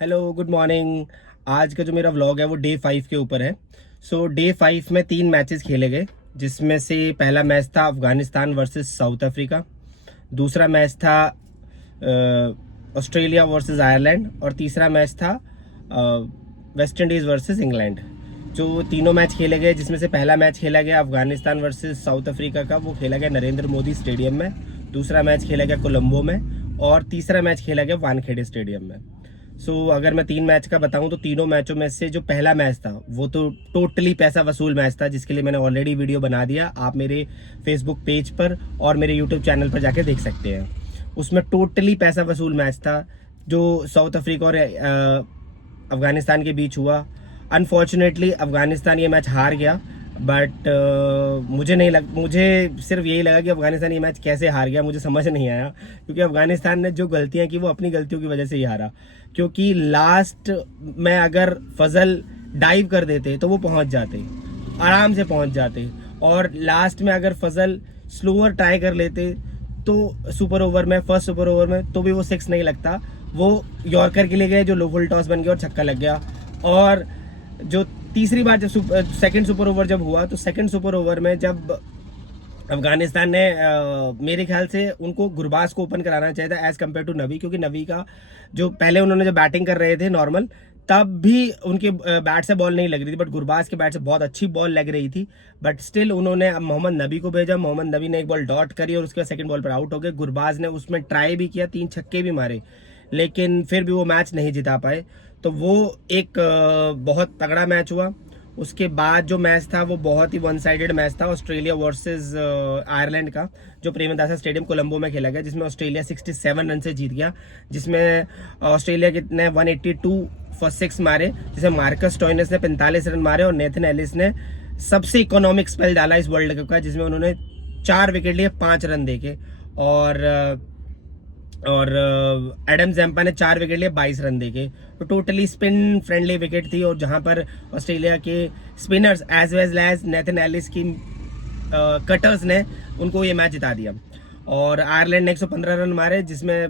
Hello, good morning. आज का जो मेरा व्लॉग है वो डे 5 के ऊपर है। सो डे 5 में 3 मैचेस खेले गए, जिसमें से पहला मैच था अफगानिस्तान वर्सेस साउथ अफ्रीका, दूसरा मैच था ऑस्ट्रेलिया वर्सेस आयरलैंड और तीसरा मैच था वेस्ट इंडीज़ वर्सेस इंग्लैंड। जो तीनों मैच खेले गए, जिसमें से पहला मैच खेला गया अफगानिस्तान वर्सेस साउथ अफ्रीका का, वो खेला गया नरेंद्र मोदी स्टेडियम में। दूसरा मैच खेला गया कोलंबो में और तीसरा मैच खेला गया वानखेड़े स्टेडियम में। अगर मैं 3 मैच का बताऊं तो तीनों मैचों में से जो पहला मैच था वो तो टोटली पैसा वसूल मैच था, जिसके लिए मैंने ऑलरेडी वीडियो बना दिया। आप मेरे फेसबुक पेज पर और मेरे यूट्यूब चैनल पर जाके देख सकते हैं। उसमें टोटली पैसा वसूल मैच था जो साउथ अफ्रीका और अफगानिस्तान के बीच हुआ। अनफॉर्चुनेटली अफगानिस्तान ये मैच हार गया, बट मुझे सिर्फ यही लगा कि अफगानिस्तान ये मैच कैसे हार गया, मुझे समझ नहीं आया। क्योंकि अफगानिस्तान ने जो गलतियां की वो अपनी गलतियों की वजह से ही हारा। क्योंकि लास्ट में अगर फजल डाइव कर देते तो वो पहुंच जाते, आराम से पहुंच जाते। और लास्ट में अगर फजल स्लोअर ट्राई कर लेते तो फर्स्ट सुपर ओवर में तो भी वो 6 नहीं लगता। वो यॉर्कर के लिए गए जो लो फुल टॉस बन गया और छक्का लग गया। और जो तीसरी बार जब सेकंड सुपर ओवर जब हुआ तो सेकंड सुपर ओवर में जब अफगानिस्तान ने मेरे ख्याल से उनको गुरबाज को ओपन कराना चाहिए था एज कम्पेयर टू नवी। क्योंकि नवी का जो पहले उन्होंने जब बैटिंग कर रहे थे नॉर्मल, तब भी उनके बैट से बॉल नहीं लग रही थी, बट गुरबाज के बैट से बहुत अच्छी बॉल लग रही थी। बट स्टिल उन्होंने मोहम्मद नबी को भेजा, मोहम्मद नबी ने एक बॉल डॉट करी और उसके बाद सेकंड बॉल पर आउट हो गए। गुरबाज ने उसमें ट्राई भी किया, 3 छक्के भी मारे, लेकिन फिर भी वो मैच नहीं जिता पाए। तो वो एक बहुत तगड़ा मैच हुआ। उसके बाद जो मैच था वो बहुत ही वन साइडेड मैच था, ऑस्ट्रेलिया वर्सेस आयरलैंड का, जो प्रेमदासा स्टेडियम कोलंबो में खेला गया, जिसमें ऑस्ट्रेलिया 67 रन से जीत गया। जिसमें ऑस्ट्रेलिया ने 182 फर्स्ट 6 मारे, जिसमें मार्कस स्टोइनिस ने 45 रन मारे और नेथन एलिस ने सबसे इकोनॉमिक स्पेल डाला इस वर्ल्ड कप का, जिसमें उन्होंने 4 विकेट लिए, 5 रन देके। और एडम जैम्पा ने 4 विकेट लिए, 22 रन देके। तो टोटली स्पिन फ्रेंडली विकेट थी, और जहां पर ऑस्ट्रेलिया के spinners as well as Nathan Ellis की कटर्स ने उनको ये मैच जिता दिया। और आयरलैंड ने 115 रन मारे, जिसमें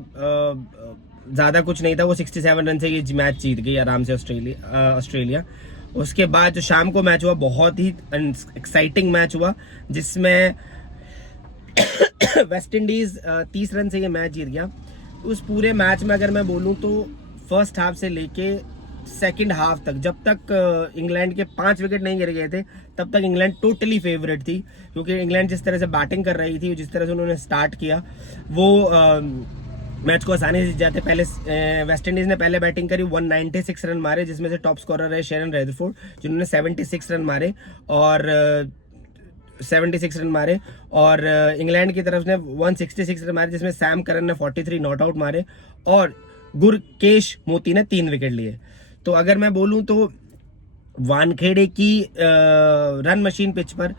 ज़्यादा कुछ नहीं था, वो 67 रन से ये मैच जीत गई आराम से ऑस्ट्रेलिया। उसके बाद जो शाम को मैच हुआ, बहुत ही एक्साइटिंग मैच हुआ, जिसमें वेस्ट इंडीज 30 रन से ये मैच जीत गया। उस पूरे मैच में अगर मैं बोलूं तो फर्स्ट हाफ से लेके सेकंड हाफ तक, जब तक इंग्लैंड के 5 विकेट नहीं गिर गए थे, तब तक इंग्लैंड टोटली फेवरेट थी। क्योंकि इंग्लैंड जिस तरह से बैटिंग कर रही थी, जिस तरह से उन्होंने स्टार्ट किया, वो मैच को आसानी से जीत जाते। पहले वेस्ट इंडीज ने पहले बैटिंग करी, 196 रन मारे, जिसमें से टॉप स्कोरर रहे शेरन रेदरफोर्ड, जिन्होंने 76 रन मारे और 76 रन मारे। और इंग्लैंड की तरफ ने 166 रन मारे, जिसमें सैम करन ने 43 नॉट आउट मारे और गुरकेश मोती ने 3 विकेट लिए। तो अगर मैं बोलूं तो वानखेड़े की रन मशीन पिच पर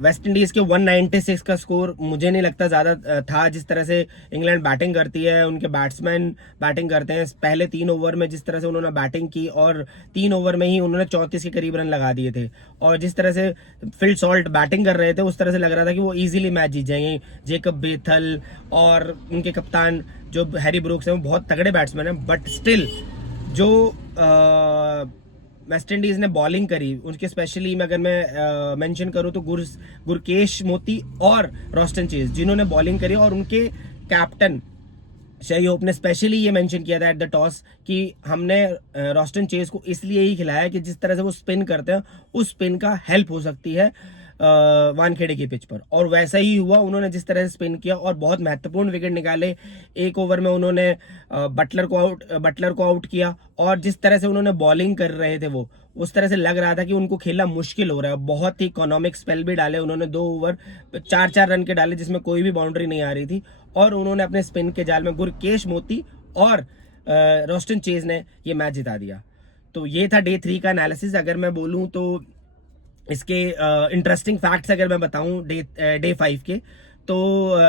वेस्ट इंडीज के 196 का स्कोर मुझे नहीं लगता ज्यादा था। जिस तरह से इंग्लैंड बैटिंग करती है, उनके बैट्समैन बैटिंग करते हैं, पहले 3 ओवर में जिस तरह से उन्होंने बैटिंग की, और 3 ओवर में ही उन्होंने 34 के करीब रन लगा दिए थे। और जिस तरह से फिल सॉल्ट बैटिंग कर रहे थे, उस तरह से लग रहा था कि वो इजीली मैच जीत जाएंगे। जेकब बेथल और उनके कप्तान जो हैरी ब्रूक्स हैं, वो बहुत तगड़े बैट्समैन हैं, बट स्टिल जो वेस्ट इंडीज ने बॉलिंग करी, उनके स्पेशली में अगर मैं मेंशन करूं तो गुरकेश मोती और रॉस्टन चेज, जिन्होंने बॉलिंग करी। और उनके कैप्टन शाई होप ने स्पेशली ये मेंशन किया था एट द टॉस कि हमने रॉस्टन चेज को इसलिए ही खिलाया कि जिस तरह से वो स्पिन करते हैं, उस स्पिन का हेल्प हो सकती है वानखेड़े की पिच पर। और वैसा ही हुआ, उन्होंने जिस तरह से स्पिन किया और बहुत महत्वपूर्ण विकेट निकाले। एक ओवर में उन्होंने बटलर को आउट किया, और जिस तरह से उन्होंने बॉलिंग कर रहे थे, वो उस तरह से लग रहा था कि उनको खेलना मुश्किल हो रहा है। बहुत ही इकोनॉमिक स्पेल भी डाले उन्होंने, 2 ओवर 4-4 रन के डाले, जिसमें कोई भी बाउंड्री नहीं आ रही थी। और उन्होंने अपने स्पिन के जाल में गुरकेश मोती और रॉस्टन चेज ने ये मैच जिता दिया। तो ये था डे 3 का एनालिसिस। अगर मैं बोलूं तो इसके इंटरेस्टिंग फैक्ट्स अगर मैं बताऊं डे 5 के, तो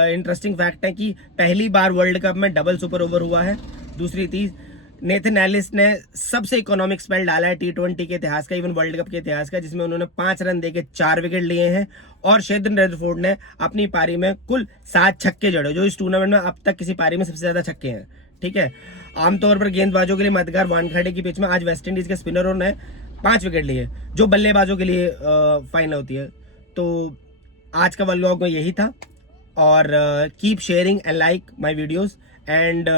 इंटरेस्टिंग फैक्ट है कि पहली बार वर्ल्ड कप में डबल सुपर ओवर हुआ है। दूसरी चीज, नेथन एलिस ने सबसे इकोनॉमिक स्पेल डाला है T20 के इतिहास का, इवन वर्ल्ड कप के इतिहास का, जिसमें उन्होंने 5 रन देके 4 विकेट लिए हैं। और शेरन रेदरफोर्ड ने अपनी पारी में कुल 7 छक्के जड़े, जो इस टूर्नामेंट में अब तक किसी पारी में सबसे ज्यादा छक्के हैं। ठीक है। आमतौर पर गेंदबाजों के लिए मददगार वानखेड़े की पिच में आज वेस्ट इंडीज के स्पिनरों ने 5 विकेट लिए, जो बल्लेबाजों के लिए फाइन होती है। तो आज का व्लॉग में यही था, और keep sharing and like my videos and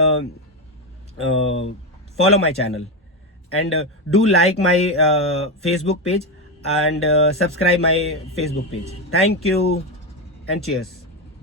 follow my channel, and do like my Facebook page, and subscribe my Facebook page. Thank you and cheers.